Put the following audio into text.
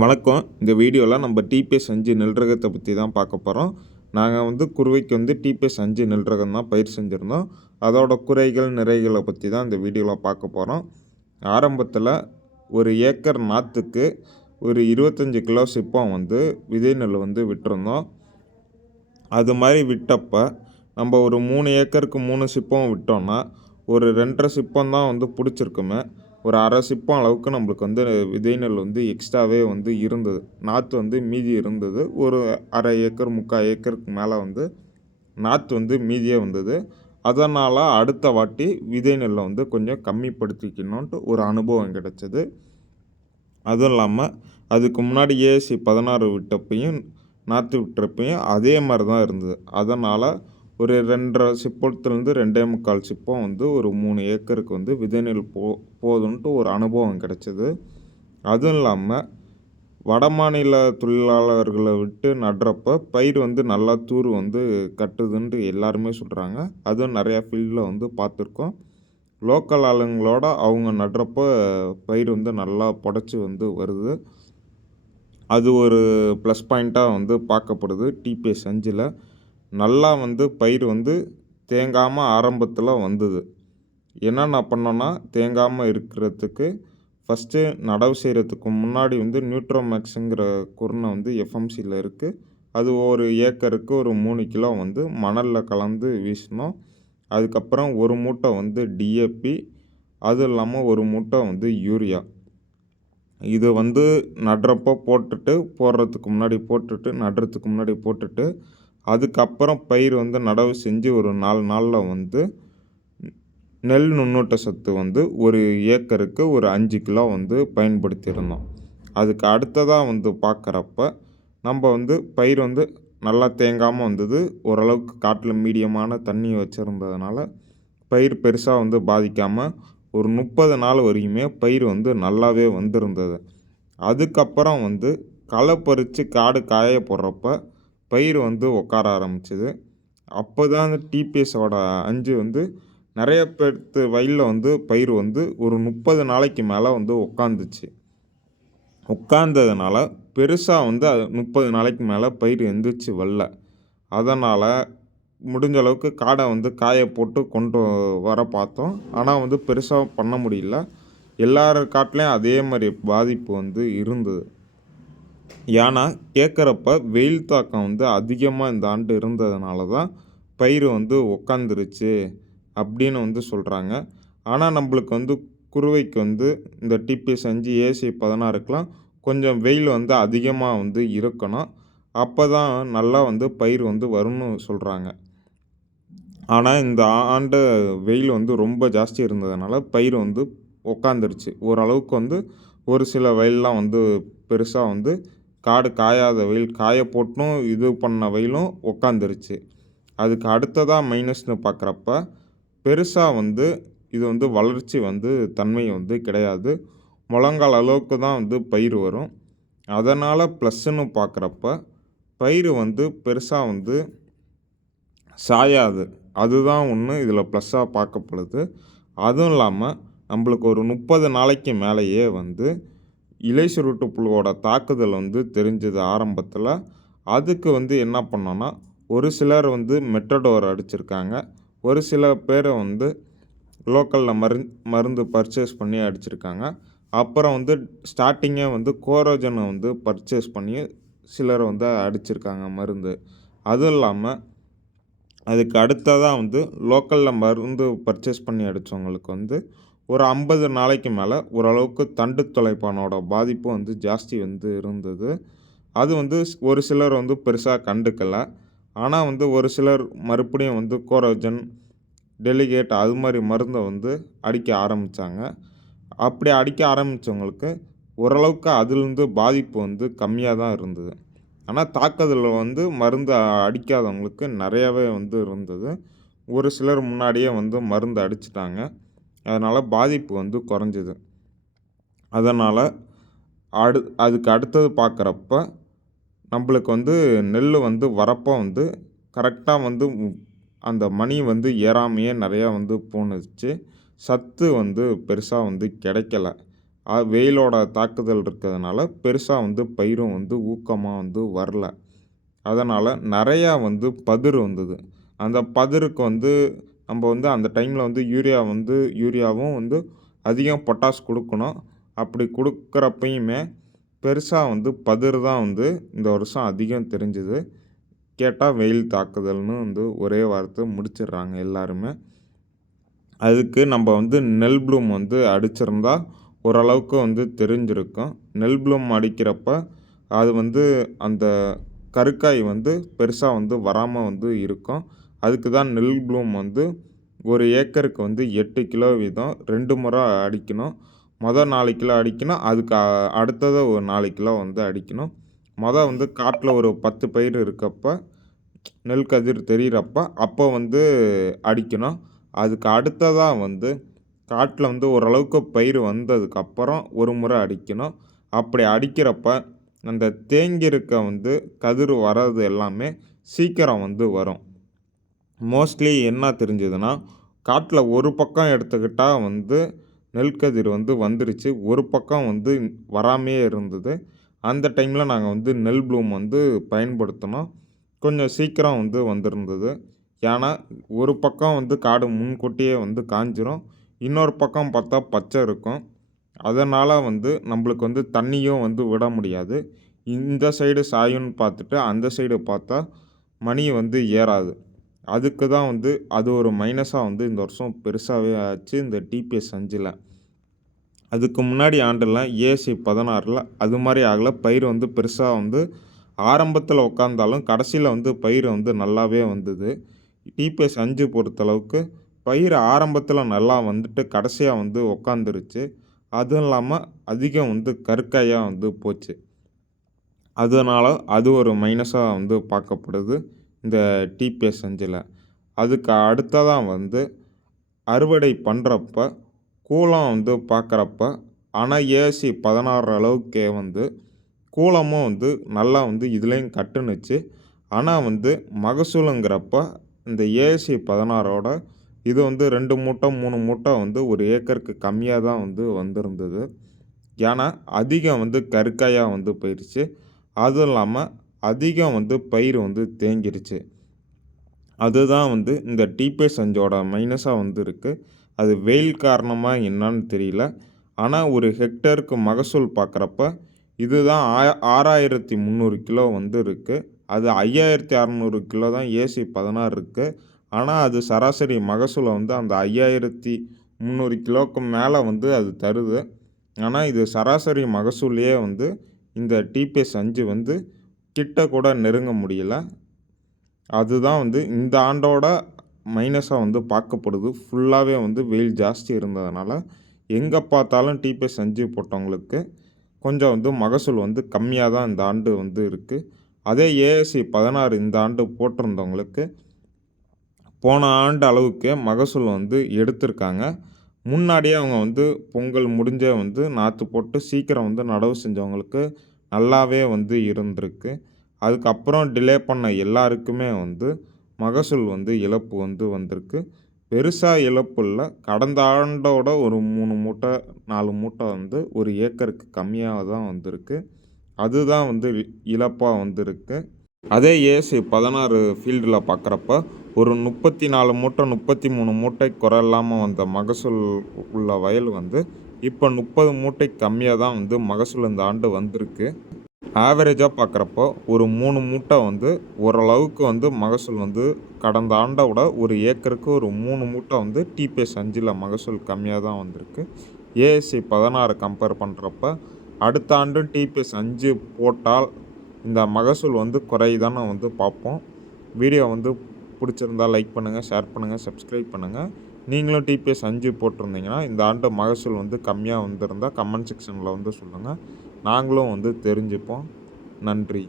வணக்கம். இந்த வீடியோவில் நம்ம டிபிஎஸ் அஞ்சு நெல்ரகத்தை பற்றி தான் பார்க்க போகிறோம் நாங்கள் வந்து குருவைக்கு வந்து டிபிஎஸ் அஞ்சு நெல்ரகம் தான் பயிர் செஞ்சுருந்தோம். அதோட குறைகள் நிறைகளை பற்றி தான் இந்த வீடியோவில் பார்க்க போகிறோம் ஆரம்பத்தில் ஒரு ஏக்கர் நாற்றுக்கு ஒரு இருபத்தஞ்சி கிலோ சிப்பம் வந்து விதை நெல் வந்து விட்டுருந்தோம். அது மாதிரி விட்டப்போ நம்ம ஒரு மூணு ஏக்கருக்கு மூணு சிப்பம் விட்டோம்னா ஒரு ரெண்டரை சிப்பம் தான் வந்து பிடிச்சிருக்குமே. ஒரு அரை சிப்பம் அளவுக்கு நம்மளுக்கு வந்து விதை நெல் வந்து எக்ஸ்ட்ராவே வந்து இருந்தது. நாற்று வந்து மீதி இருந்தது. ஒரு அரை ஏக்கர் முக்கால் ஏக்கருக்கு மேலே வந்து நாற்று வந்து மீதியே வந்தது. அதனால் அடுத்த வாட்டி விதை நெல்லை வந்து கொஞ்சம் கம்மிப்படுத்திக்கணுன்ட்டு ஒரு அனுபவம் கிடச்சிது. அதுவும் இல்லாமல் அதுக்கு முன்னாடி ஏசி பதினாறு விட்டப்பையும் நாற்று விட்டுறப்பையும் அதே மாதிரி தான் இருந்தது. அதனால் ஒரு ரெண்டரை சிப்பத்துலேருந்து ரெண்டே முக்கால் சிப்பம் வந்து ஒரு மூணு ஏக்கருக்கு வந்து விதைநெல் போ போதுன்ட்டு ஒரு அனுபவம் கிடச்சிது. அதுவும் இல்லாமல் வடமாநில தொழிலாளர்களை விட்டு நடுறப்ப பயிர் வந்து நல்லா தூர் வந்து கட்டுதுன்ட்டு எல்லாருமே சொல்கிறாங்க அதுவும் நிறையா ஃபீல்டில் வந்து பார்த்துருக்கோம். லோக்கல் ஆளுங்களோட அவங்க நடுறப்ப பயிர் வந்து நல்லா புடச்சி வந்து வருது. அது ஒரு ப்ளஸ் பாயிண்ட்டாக வந்து பார்க்கப்படுது. டிபிஎஸ் அஞ்சில். நல்லா வந்து பயிர் வந்து தேங்காமல் ஆரம்பத்தில் வந்தது. என்னென்ன பண்ணோன்னா தேங்காமல் இருக்கிறதுக்கு ஃபஸ்ட்டு நடவு செய்கிறதுக்கு முன்னாடி வந்து நியூட்ரோமேக்ஸுங்கிற குருணை வந்து எஃப்எம்சியில் இருக்குது அது ஒரு ஏக்கருக்கு ஒரு மூணு கிலோ வந்து மணலில் கலந்து வீசினோம். அதுக்கப்புறம் ஒரு மூட்டை வந்து டிஏபி அதுவும் இல்லாமல் ஒரு மூட்டை வந்து யூரியா. இது வந்து நடுறப்போ போட்டுட்டு போடுறதுக்கு முன்னாடி போட்டுட்டு நடுறதுக்கு முன்னாடி போட்டுட்டு அதுக்கப்புறம் பயிர் வந்து நடவு செஞ்சு ஒரு நாலு நாளில் வந்து நெல் நுண்ணூட்ட சத்து வந்து ஒரு ஏக்கருக்கு ஒரு அஞ்சு கிலோ வந்து பயன்படுத்தியிருந்தோம். அதுக்கு அடுத்ததாக வந்து பார்க்குறப்ப நம்ம வந்து பயிர் வந்து நல்லா தேங்காமல் வந்தது ஓரளவுக்கு காட்டில் மீடியமான தண்ணி வச்சுருந்ததுனால பயிர் பெருசாக வந்து பாதிக்காமல் ஒரு முப்பது நாள் வரைக்குமே பயிர் வந்து நல்லாவே வந்திருந்தது. அதுக்கப்புறம் வந்து களை பறித்து காடு காய போடுறப்ப பயிர் வந்து உட்கார ஆரம்பிச்சிது. அப்போ தான் அந்த டிபிஎஸோட அஞ்சு வந்து நிறைய பேர்த்து வயலில் வந்து பயிர் வந்து ஒரு முப்பது நாளைக்கு மேலே வந்து உட்காந்துச்சு உட்காந்ததுனால பெருசாக வந்து அது முப்பது நாளைக்கு மேலே பயிர் எந்திரிச்சு வரல அதனால் முடிஞ்ச அளவுக்கு காடை வந்து காய போட்டு கொண்டு வர பார்த்தோம். ஆனால் வந்து பெருசாக பண்ண முடியல. எல்லார் காட்டிலையும் அதே மாதிரி பாதிப்பு வந்து இருந்தது. ஏன்னா கேட்குறப்ப வெயில் தாக்கம் வந்து அதிகமாக இந்த ஆண்டு இருந்ததுனால தான் பயிர் வந்து உக்காந்துருச்சு அப்படின்னு வந்து சொல்கிறாங்க ஆனால் நம்மளுக்கு வந்து குருவைக்கு வந்து இந்த டிபிஎஸ் அஞ்சு ஏசி பதினாறுக்கெலாம் கொஞ்சம் வெயில் வந்து அதிகமாக வந்து இருக்கணும். அப்போ தான் நல்லா வந்து பயிர் வந்து வரும்னு சொல்கிறாங்க ஆனால் இந்த ஆண்டு வெயில் வந்து ரொம்ப ஜாஸ்தி இருந்ததுனால பயிர் வந்து உக்காந்துருச்சு. ஓரளவுக்கு வந்து ஒரு சில வயல்லாம் வந்து பெருசாக வந்து காடு காயாத வெயில் காய போட்டும் இது பண்ண வெயிலும் உக்காந்துருச்சு. அதுக்கு அடுத்ததாக மைனஸ்னு பார்க்குறப்ப பெருசாக வந்து இது வந்து வளர்ச்சி வந்து தன்மை வந்து கிடையாது. முழங்கால் அளவுக்கு தான் வந்து பயிர் வரும். அதனால் ப்ளஸ்ஸுன்னு பார்க்குறப்ப பயிர் வந்து பெருசாக வந்து சாயாது. அதுதான் ஒன்று இதில் ப்ளஸ்ஸாக பார்க்கப்படுது அதுவும் இல்லாமல் நம்மளுக்கு ஒரு முப்பது நாளைக்கு மேலேயே வந்து இலை சுருட்டு புழுவோட தாக்குதல் வந்து தெரிஞ்சது ஆரம்பத்தில். அதுக்கு வந்து என்ன பண்ணோன்னா ஒரு சிலர் வந்து மெட்டடோர் அடிச்சிருக்காங்க. ஒரு சில பேரை வந்து லோக்கலில் மருந் மருந்து பர்ச்சேஸ் பண்ணி அடிச்சிருக்காங்க. அப்புறம் வந்து ஸ்டார்டிங்கே வந்து கோரோஜனை வந்து பர்ச்சேஸ் பண்ணி சிலர் வந்து அடிச்சிருக்காங்க மருந்து. அதுவும் இல்லாமல் அதுக்கு அடுத்ததாக வந்து லோக்கலில் மருந்து பர்ச்சேஸ் பண்ணி அடித்தவங்களுக்கு வந்து ஒரு ஐம்பது நாளைக்கு மேலே ஓரளவுக்கு தண்டு தொலைப்பானோட பாதிப்பும் வந்து ஜாஸ்தி வந்து இருந்தது. அது வந்து ஒரு சிலர் வந்து பெருசாக கண்டுக்கலை. ஆனால் வந்து ஒரு சிலர் மறுபடியும் வந்து கோரோஜன் டெலிகேட் அது மாதிரி மருந்தை வந்து அடிக்க ஆரம்பித்தாங்க அப்படி அடிக்க ஆரம்பித்தவங்களுக்கு ஓரளவுக்கு அதுலேருந்து பாதிப்பு வந்து கம்மியாக தான் இருந்தது. ஆனால் தாக்குதலில் வந்து மருந்து அடிக்காதவங்களுக்கு நிறையாவே வந்து இருந்தது. ஒரு சிலர் முன்னாடியே வந்து மருந்து அடிச்சிட்டாங்க. அதனால் பாதிப்பு வந்து குறைஞ்சிது. அதனால் அடு அதுக்கு அடுத்தது பார்க்குறப்ப நம்மளுக்கு வந்து நெல் வந்து வரப்போ வந்து கரெக்டாக வந்து அந்த மணி வந்து ஏறாமையே நிறையா வந்து போணுச்சு. சத்து வந்து பெருசாக வந்து கிடைக்கல. வெயிலோட தாக்குதல் இருக்கிறதுனால பெருசாக வந்து பயிரும் வந்து ஊக்கமாக வந்து வரல. அதனால் நிறையா வந்து பதிர் வந்தது. அந்த பதிருக்கு வந்து நம்ம வந்து அந்த டைமில் வந்து யூரியா வந்து யூரியாவும் வந்து அதிகம் பொட்டாஸ் கொடுக்கணும். அப்படி கொடுக்குறப்பையுமே பெருசாக வந்து பதிர் தான் வந்து இந்த வருஷம் அதிகம் தெரிஞ்சுது. கேட்டால் வெயில் தாக்குதல்னு வந்து ஒரே வார்த்தை முடிச்சிடுறாங்க எல்லாருமே. அதுக்கு நம்ம வந்து நெல் ப்ளூம் வந்து அடிச்சிருந்தா ஓரளவுக்கு வந்து தெரிஞ்சிருக்கும். நெல் ப்ளூம் அடிக்கிறப்ப அது வந்து அந்த கருக்காய் வந்து பெருசாக வந்து வராமல் வந்து இருக்கும். அதுக்கு தான் நெல் ப்ளூம் வந்து ஒரு ஏக்கருக்கு வந்து எட்டு கிலோ வீதம் ரெண்டு முறை அடிக்கணும். மொதல் நாலு கிலோ அடிக்கணும் அதுக்கு அடுத்ததை அடுத்தது ஒரு நாலு கிலோ வந்து அடிக்கணும். மொதல் வந்து காட்டில் ஒரு பத்து பயிர் இருக்கப்போ நெல் கதிர் தெரிகிறப்ப அப்போ வந்து அடிக்கணும். அதுக்கு அடுத்ததாக வந்து காட்டில் வந்து ஓரளவுக்கு பயிர் வந்ததுக்கப்புறம் ஒரு முறை அடிக்கணும். அப்படி அடிக்கிறப்ப அந்த தேங்கியிருக்க வந்து கதிர் வர்றது எல்லாமே சீக்கிரம் வந்து வரும். மோஸ்ட்லி என்ன தெரிஞ்சதுன்னா காட்டில் ஒரு பக்கம் எடுத்துக்கிட்டால் வந்து நெல்கதிர் வந்து வந்துருச்சு. ஒரு பக்கம் வந்து வராமையே இருந்தது. அந்த டைமில் நாங்கள் வந்து நெல் ப்ளூம் வந்து பயன்படுத்தினோம். கொஞ்சம் சீக்கிரம் வந்து வந்திருந்தது. ஏன்னா ஒரு பக்கம் வந்து காடு முன்கூட்டியே வந்து காஞ்சிரும். இன்னொரு பக்கம் பார்த்தா பச்சை இருக்கும். அதனால் வந்து நம்மளுக்கு வந்து தண்ணியும் வந்து விட முடியாது. இந்த சைடு சாயும்னு பார்த்துட்டு அந்த சைடு பார்த்தா மணி வந்து ஏறாது. அதுக்கு தான் வந்து அது ஒரு மைனஸாக வந்து இந்த வருஷம் பெருசாகவே ஆச்சு இந்த டிபிஎஸ் அஞ்சில். அதுக்கு முன்னாடி ஆண்டெல்லாம் ஏசி பதினாறில் அது மாதிரி ஆகலை. பயிர் வந்து பெருசாக வந்து ஆரம்பத்தில் உட்காந்தாலும் கடைசியில் வந்து பயிர் வந்து நல்லாவே வந்தது. டிபிஎஸ் அஞ்சு பொறுத்தளவுக்கு பயிர் ஆரம்பத்தில் நல்லா வந்துட்டு கடைசியாக வந்து உக்காந்துருச்சு. அதுவும் இல்லாமல் அதிகம் வந்து கற்காயாக வந்து போச்சு. அதனால் அது ஒரு மைனஸாக வந்து பார்க்கப்படுது. இந்த டிபிஎஸ் அஞ்சில். அதுக்கு அடுத்ததாக வந்து அறுவடை பண்ணுறப்ப கூலம் வந்து பார்க்குறப்ப ஆனால் ஏசி பதினாறு அளவுக்கே வந்து கூலமும் வந்து நல்லா வந்து இதுலேயும் கட்டுனுச்சு. ஆனால் வந்து மகசூலுங்கிறப்ப இந்த ஏசி பதினாறோட இது வந்து ரெண்டு மூட்டை மூணு மூட்டை வந்து ஒரு ஏக்கருக்கு கம்மியாக தான் வந்து வந்திருந்தது. ஏன்னா அதிகம் வந்து கருக்காயாக வந்து போயிடுச்சு அதுவும் இல்லாமல் அதிகம் வந்து பயிர் வந்து தேங்கிருச்சு. அதுதான் வந்து இந்த டிபே சஞ்சோட மைனஸாக வந்து இருக்குது அது வெயில் காரணமாக என்னன்னு தெரியல. ஆனால் ஒரு ஹெக்டருக்கு மகசூல் பார்க்குறப்ப இதுதான் ஆ ஆறாயிரத்தி முந்நூறு கிலோ வந்து இருக்குது அது ஐயாயிரத்தி அறநூறு கிலோ தான் ஏசி பதினாறு இருக்குது ஆனால் அது சராசரி மகசூலை வந்து அந்த ஐயாயிரத்தி முந்நூறு கிலோவுக்கு மேலே வந்து அது தருது. ஆனால் இது சராசரி மகசூலையே வந்து இந்த டிபிஎஸ் அஞ்சு வந்து கிட்ட கூட நெருங்க முடியல. அதுதான் வந்து இந்த ஆண்டோட மைனஸாக வந்து பார்க்கப்படுது. ஃபுல்லாகவே வந்து வெயில் ஜாஸ்தி இருந்ததுனால எங்கே பார்த்தாலும் டிபிஎஸ் அஞ்சு போட்டவங்களுக்கு கொஞ்சம் வந்து மகசூல் வந்து கம்மியாக தான் இந்த ஆண்டு வந்து இருக்குது அதே ஏஎஸ்சி பதினாறு இந்த ஆண்டு போட்டிருந்தவங்களுக்கு போன ஆண்டு அளவுக்கு மகசூல் வந்து எடுத்திருக்காங்க. முன்னாடியே அவங்க வந்து பொங்கல் முடிஞ்சே வந்து நாற்று போட்டு சீக்கிரம் வந்து நடவு செஞ்சவங்களுக்கு நல்லாவே வந்து இருந்திருக்கு. அதுக்கப்புறம் டிலே பண்ண எல்லாருக்குமே வந்து மகசூல் வந்து இழப்பு வந்து வந்திருக்கு. பெருசாக இழப்பு இல்லை. கடந்த ஆண்டோட ஒரு மூணு மூட்டை நாலு மூட்டை வந்து ஒரு ஏக்கருக்கு கம்மியாக தான் வந்திருக்கு. அதுதான் வந்து இழப்பாக வந்திருக்கு. அதே ஏசி பதினாறு ஃபீல்டில் பார்க்குறப்ப ஒரு முப்பத்தி நாலு மூட்டை முப்பத்தி மூணு மூட்டை குறை இல்லாமல் வந்த மகசூல் உள்ள வயல் வந்து இப்போ முப்பது மூட்டை கம்மியாக தான் வந்து மகசூல் இந்த ஆண்டு வந்திருக்கு. ஆவரேஜாக பார்க்குறப்போ ஒரு மூணு மூட்டை வந்து ஓரளவுக்கு வந்து மகசூல் வந்து கடந்த ஆண்டை விட ஒரு ஏக்கருக்கு ஒரு மூணு மூட்டை வந்து டிபிஎஸ் அஞ்சில் மகசூல் கம்மியாக தான் வந்திருக்கு ஏஎஸ்சி பதினாறு கம்பேர் பண்ணுறப்ப அடுத்த ஆண்டு டிபிஎஸ் அஞ்சு போட்டால் இந்த மகசூல் வந்து குறையுதான்னு வந்து பார்ப்போம். வீடியோ வந்து பிடிச்சிருந்தா லைக் பண்ணுங்கள் ஷேர் பண்ணுங்கள் சப்ஸ்கிரைப் பண்ணுங்கள் நீங்களும் டிபிஎஸ் அஞ்சு போட்டிருந்தீங்கன்னா இந்த ஆண்டு மகசூல் வந்து கம்மியாக வந்திருந்தால் கமெண்ட் செக்ஷனில் வந்து சொல்லுங்கள் நாங்களும் வந்து தெரிஞ்சுப்போம். நன்றி.